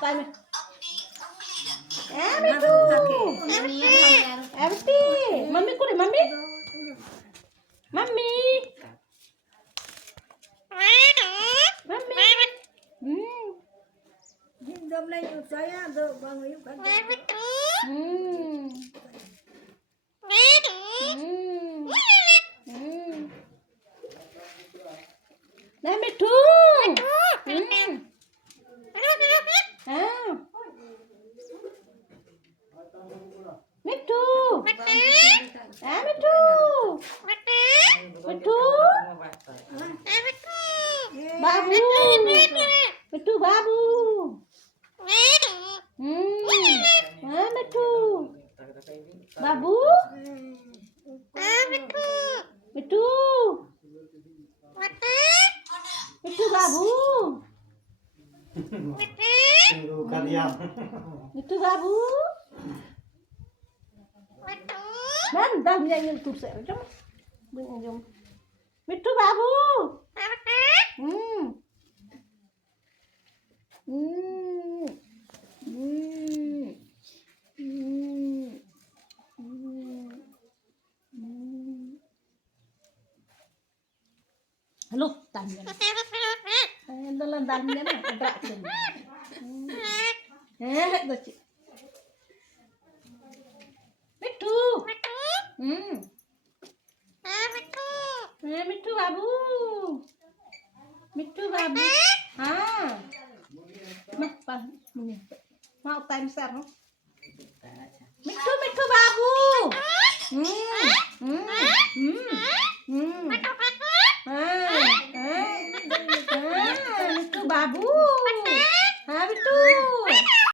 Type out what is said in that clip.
Tay mày. Mithu. Empty. Mami ko rin, mami. Mami. Mami. Đâm lên được saya được bằng yêu cả. Đây Mithu. Mithu. Mithu. Mithu. Babu. Mithu babu. Mithu. Babu. Mithu. Mithu babu. Mithu babu. Dan dah nyanyi tu saya jom. Jom. Mithu babu. Halo, tanya. Dalam tanya nak berat tu. Tu cik. Mithu. Mithu babu. Mithu babu. Mau time besar no? Mithu babu. Mithu babu. Mithu.